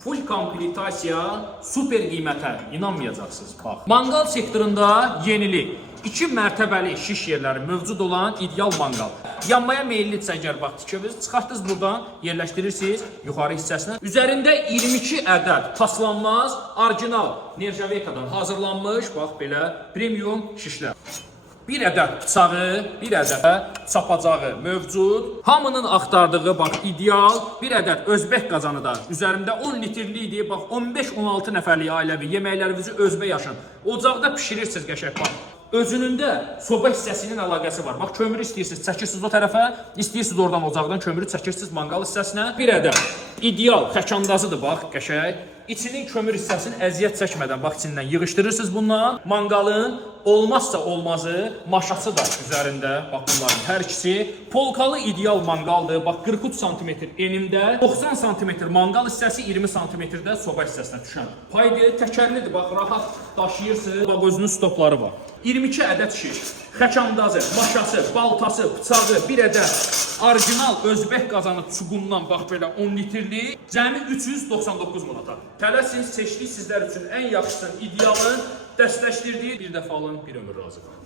Full komplektasiya, super qiymətə inanmayacaqsınız. Bax, manqal sektorunda yenilik. 2 mərtəbəli şiş yerləri mövcud olan ideal manqal. Yanmaya meyillidirsə əgər bax tikövüz, çıxartdınız buradan, yerləşdirirsiniz yuxarı hissəsinə. Üzərində 22 ədəd paslanmaz, orijinal nerjavekadan hazırlanmış, bax belə premium şişlər. Bir ədəd bıçağı, bir ədəd çapacağı mövcud. Hamının axtardığı bax ideal bir ədəd özbək qazanı da. Üzərində 10 litrlik idi. Bax 15-16 nəfərlik ailəvi yeməklərinizi özbək yaşın. Ocaqda bişirirsiniz qəşəng bax. Özünün də soba hissəsinin əlaqəsi var. Bax kömürü istəyirsiniz, çəkirsiniz o tərəfə, istəyirsiniz oradan ocaqdan kömürü çəkirsiniz manqal hissəsinə. Bir ədəd ideal xəçandazıdır bax qəşəng. İçinin kömür hissəsini əziyyət çəkmədən bax içindən yığışdırırsınız bundan. Manqalın olmazsa olmazı maşası da üzərində. Bax bunların hər ikisi polkalı ideal manqaldır. Bax 43 sm enində, 90 sm manqal hissəsi, 20 sm-də soba hissəsinə düşən. Paydı təkərlidir. Bax rahat daşıyırsınız. Bax özünün stopları var. 22 ədəd şiş, xəçandazı, maşası, baltası, bıçağı, bir ədəd orijinal özbək qazanı çubuğundan bax belə 10 litrlik, cəmi 399 manata. Tələsiniz, seçdik sizlər üçün ən yaxşısını, idealın dəstəkdirdiyi bir dəfə alın, bir ömür razı qalın.